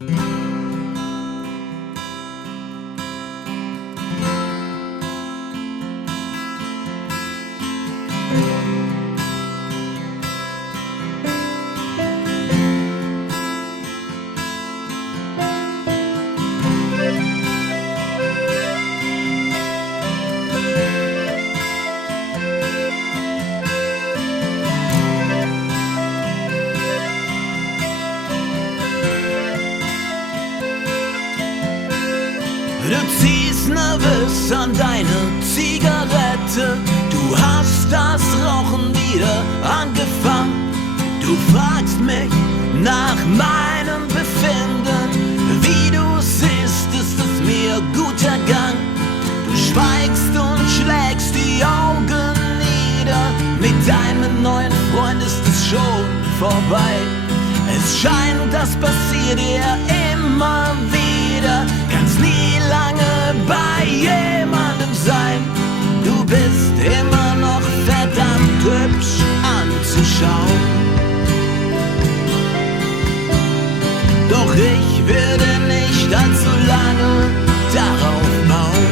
Du ziehst nervös an deine Zigarette, du hast das Rauchen wieder angefangen. Du fragst mich nach meinem Befinden, wie du siehst, ist es mir gut ergangen. Du schweigst und schlägst die Augen nieder, mit deinem neuen Freund ist es schon vorbei. Es scheint, das passiert dir immer wieder, kannst nie lange bei jemandem sein. Du bist immer noch verdammt hübsch anzuschauen. Doch ich würde nicht allzu lange darauf bauen,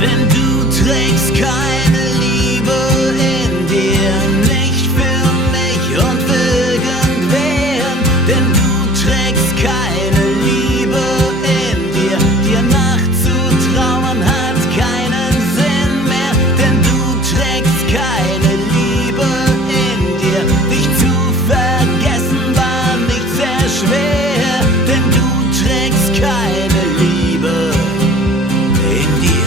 denn du trägst keine Liebe in dir, nicht für mich und für irgendwen, denn du trägst keine Liebe in dir, dir nachzutrauern hat keinen Sinn mehr, denn du trägst keine Liebe in dir, dich zu vergessen war nicht sehr schwer, denn du trägst keine Liebe in dir.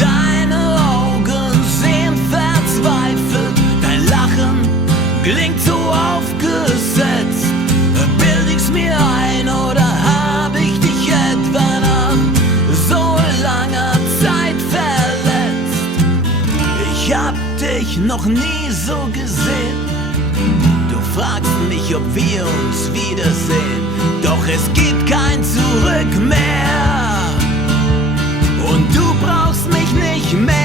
Deine Augen sehen verzweifelt, dein Lachen klingt so aufgesetzt. Bild ich's mir ein oder hab ich dich etwa nach so langer Zeit verletzt? Ich hab dich noch nie so gesehen. Du fragst mich, ob wir uns wiedersehen, doch es gibt kein Zurück mehr. Und du brauchst mich nicht mehr.